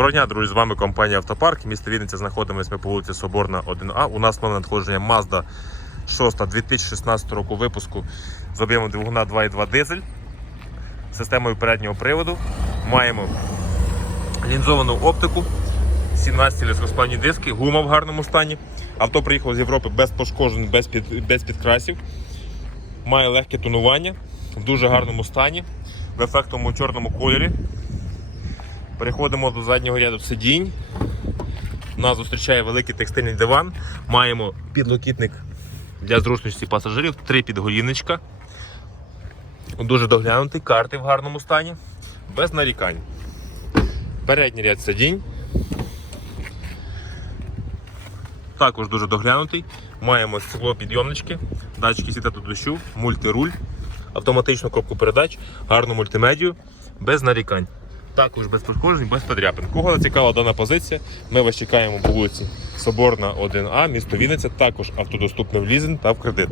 Доброго дня, друзі! З вами компанія Автопарк. Місто Вінниця знаходимося ми по вулиці Соборна 1А. У нас нове надходження Mazda 6 2016 року випуску з об'ємом двигуна 2.2 дизель системою переднього приводу. Маємо лінзовану оптику, 17 ліскосплавні диски, гума в гарному стані. Авто приїхало з Європи без пошкоджень, без, під, без підкрасів. Має легке тонування в дуже гарному стані, в ефектному чорному кольорі. Переходимо до заднього ряду сидінь. Нас зустрічає великий текстильний диван. Маємо підлокітник для зручності пасажирів, три підголівничка. Дуже доглянутий, карти в гарному стані, без нарікань. Передній ряд сидінь. Також дуже доглянутий. Маємо склопідйомнички, датчики світа та дощу, мультируль, автоматичну коробку передач, гарну мультимедію, без нарікань. Також без пошкоджень, без подряпин. Кого цікава дана позиція, ми вас чекаємо по вулиці Соборна 1А, місто Вінниця, також автодоступне в лізинг та в кредит.